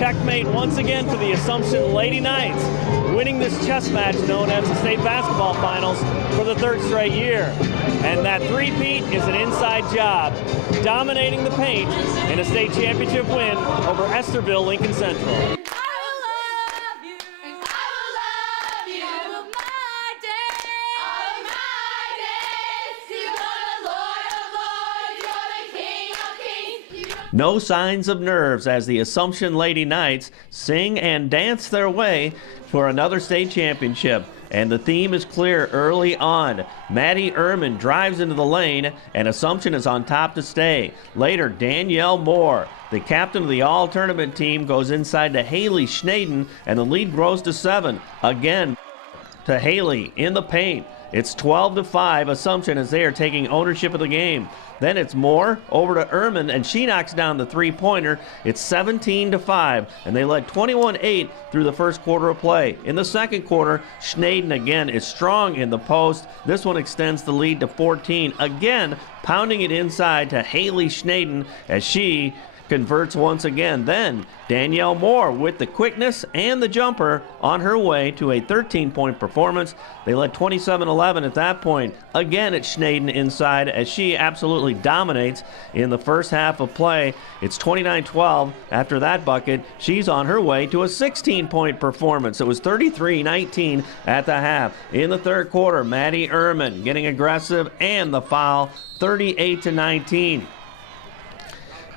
checkmate once again for the Assumption Lady Knights, winning this chess match known as the state basketball finals for the third straight year. And that three-peat is an inside job, dominating the paint in a state championship win over Estherville-Lincoln Central. No signs of nerves as the Assumption Lady Knights sing and dance their way for another state championship. And the theme is clear early on. Maddie Ehrman drives into the lane, and Assumption is on top to stay. Later, Danielle Moore, the captain of the all-tournament team, goes inside to Haley Schnaden, and the lead grows to 7. Again to Haley in the paint. It's 12-5 Assumption as they are taking ownership of the game. Then it's Moore over to Ehrman, and she knocks down the three-pointer. It's 17-5, and they led 21-8 through the first quarter of play. In the second quarter, Schnaden again is strong in the post. This one extends the lead to 14. Again, pounding it inside to Haley Schnaden as she converts once again. Then Danielle Moore with the quickness and the jumper on her way to a 13-point performance. They led 27-11 at that point. Again, it's Schnaden inside as she absolutely dominates in the first half of play. It's 29-12 after that bucket. She's on her way to a 16-point performance. It was 33-19 at the half. In the third quarter, Maddie Ehrman getting aggressive and the foul, 38-19.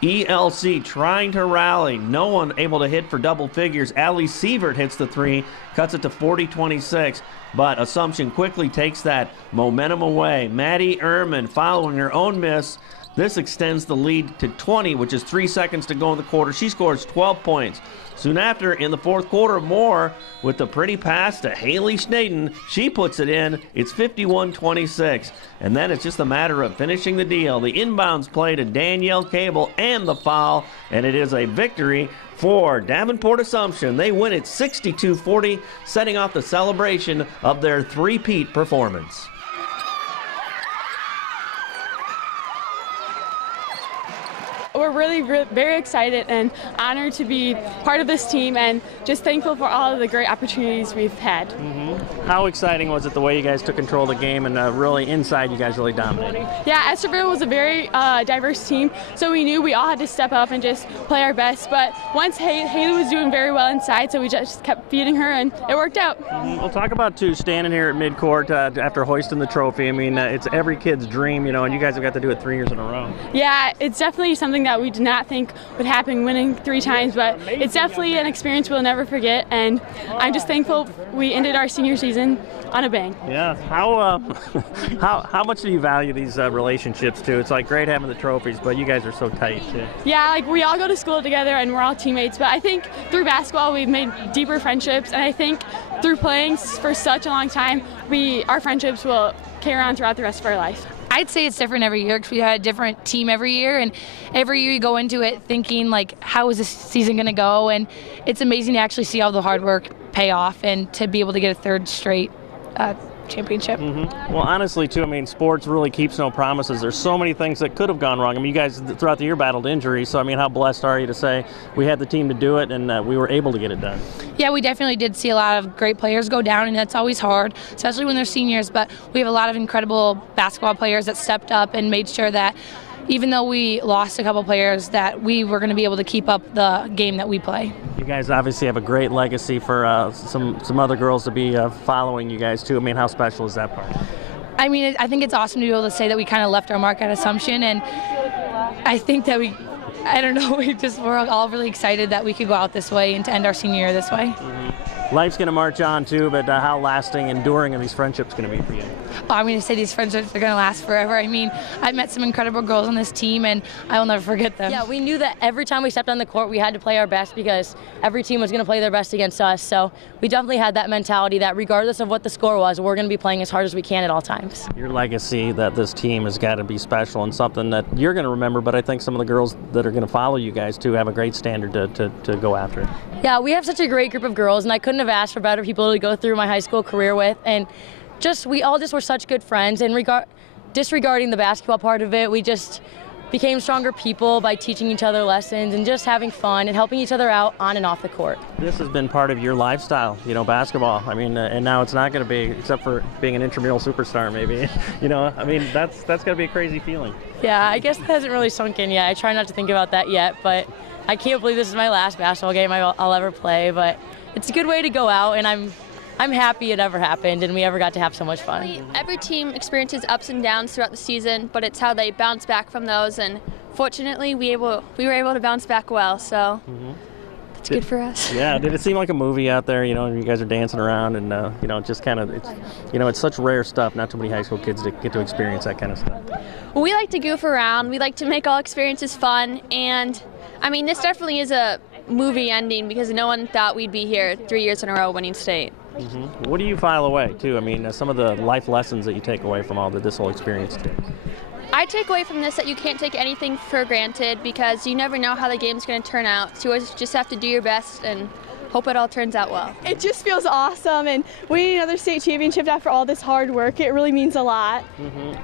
ELC trying to rally. No one able to hit for double figures. Allie Sievert hits the three, cuts it to 40-26. But Assumption quickly takes that momentum away. Maddie Ehrman following her own miss. This extends the lead to 20, which is 3 seconds to go in the quarter. She scores 12 points. Soon after, in the fourth quarter, Moore with the pretty pass to Haley Schnaden. She puts it in. It's 51-26. And then it's just a matter of finishing the deal. The inbounds play to Danielle Cable and the foul. And it is a victory for Davenport Assumption. They win it 62-40, setting off the celebration of their three-peat performance. We're really very excited and honored to be part of this team and just thankful for all of the great opportunities we've had. How exciting was it the way you guys took control of the game and really inside you guys really dominated? Yeah, Estherville was a very diverse team, so we knew we all had to step up and just play our best. But once Haley was doing very well inside, so we just kept feeding her and it worked out. We'll talk about too, standing here at midcourt after hoisting the trophy. I mean, it's every kid's dream, you know, and you guys have got to do it 3 years in a row. Yeah, it's definitely something that we did not think would happen, winning 3 times, but it's definitely an experience we'll never forget, and I'm just thankful we ended our senior season on a bang. Yeah. How much do you value these relationships too? It's like great having the trophies, but you guys are so tight too. Yeah, like we all go to school together and we're all teammates, but I think through basketball we've made deeper friendships, and I think through playing for such a long time, our friendships will carry on throughout the rest of our life. I'd say it's different every year because we had a different team every year, and every year you go into it thinking like, how is this season going to go? And it's amazing to actually see all the hard work pay off and to be able to get a third straight championship. Well, honestly too, I mean, sports really keeps no promises. There's so many things that could have gone wrong. I mean, you guys throughout the year battled injuries, so I mean, how blessed are you to say we had the team to do it and we were able to get it done? Yeah, we definitely did see a lot of great players go down, and that's always hard, especially when they're seniors, but we have a lot of incredible basketball players that stepped up and made sure that even though we lost a couple players, that we were going to be able to keep up the game that we play. You guys obviously have a great legacy for some other girls to be following you guys too. I mean, how special is that part? I mean, I think it's awesome to be able to say that we kind of left our mark at Assumption, and I think that I don't know, we're all really excited that we could go out this way and to end our senior year this way. Life's going to march on too, but how lasting, enduring are these friendships going to be for you? Oh, I'm going to say these friendships are going to last forever. I mean, I've met some incredible girls on this team, and I will never forget them. Yeah, we knew that every time we stepped on the court, we had to play our best because every team was going to play their best against us. So we definitely had that mentality that regardless of what the score was, we're going to be playing as hard as we can at all times. Your legacy that this team has got to be special and something that you're going to remember, but I think some of the girls that are going to follow you guys too have a great standard to go after it. Yeah, we have such a great group of girls, and I couldn't have asked for better people to go through my high school career with, and we all just were such good friends, and disregarding the basketball part of it, we became stronger people by teaching each other lessons and just having fun and helping each other out on and off the court. This has been part of your lifestyle, you know, basketball. I mean, and now it's not going to be, except for being an intramural superstar, maybe. You know, I mean, that's got to be a crazy feeling. Yeah, I guess that hasn't really sunk in yet. I try not to think about that yet, but I can't believe this is my last basketball game I'll ever play. But it's a good way to go out, and I'm happy it ever happened and we ever got to have so much fun. Every team experiences ups and downs throughout the season, but it's how they bounce back from those, and fortunately we were able to bounce back well, so it's good for us. Yeah, did it seem like a movie out there, you know, you guys are dancing around and, you know, just kind of, it's, you know, it's such rare stuff, not too many high school kids get to experience that kind of stuff. We like to goof around, we like to make all experiences fun, and I mean, this definitely is a movie ending because no one thought we'd be here 3 years in a row winning state. What do you file away, too? I mean, some of the life lessons that you take away from this whole experience, too. I take away from this that you can't take anything for granted because you never know how the game's going to turn out. So you just have to do your best and hope it all turns out well. It just feels awesome, and winning another state championship after all this hard work, it really means a lot.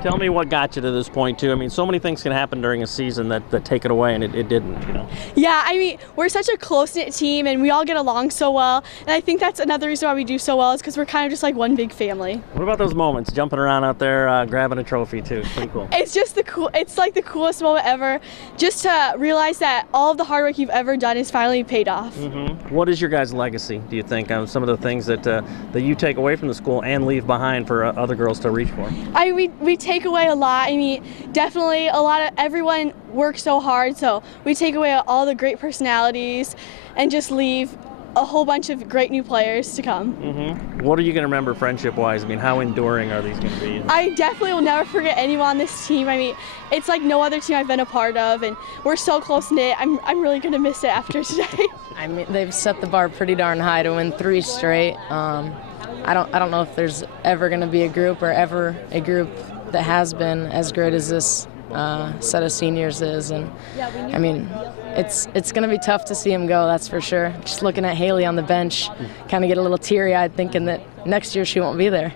Tell me what got you to this point, too. I mean, so many things can happen during a season that take it away, and it didn't, you know. Yeah, I mean, we're such a close-knit team, and we all get along so well, and I think that's another reason why we do so well is because we're kind of just like one big family. What about those moments, jumping around out there, grabbing a trophy, too? It's pretty cool. It's just it's like the coolest moment ever, just to realize that all of the hard work you've ever done is finally paid off. What is your guys' legacy, do you think? Some of the things that you take away from the school and leave behind for other girls to reach for? We take away a lot. I mean, definitely everyone works so hard, so we take away all the great personalities and just leave a whole bunch of great new players to come. What are you going to remember friendship-wise? I mean, how enduring are these going to be? I definitely will never forget anyone on this team. I mean, it's like no other team I've been a part of, and we're so close-knit. I'm really going to miss it after today. I mean, they've set the bar pretty darn high to win 3 straight. I don't know if there's ever going to be a group that has been as great as this set of seniors is, and I mean, it's going to be tough to see him go, that's for sure. Just looking at Haley on the bench, kind of get a little teary-eyed thinking that next year she won't be there.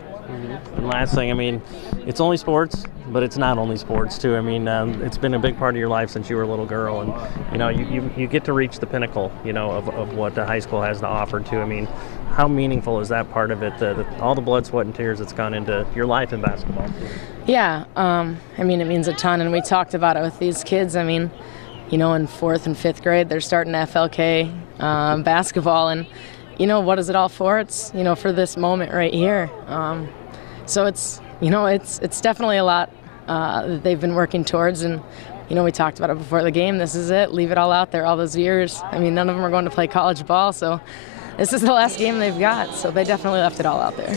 And last thing, I mean, it's only sports, but it's not only sports too. I mean, it's been a big part of your life since you were a little girl, and you know, you get to reach the pinnacle, you know, of what the high school has to offer too. I mean, how meaningful is that part of it? All the blood, sweat, and tears that's gone into your life in basketball too. Yeah, I mean, it means a ton, and we talked about it with these kids. I mean, you know, in 4th and 5th grade, they're starting FLK basketball, and you know, what is it all for? It's, you know, for this moment right here. So it's, you know, it's definitely a lot that they've been working towards, and you know, we talked about it before the game. This is it. Leave it all out there all those years. I mean, none of them are going to play college ball, so this is the last game they've got, so they definitely left it all out there.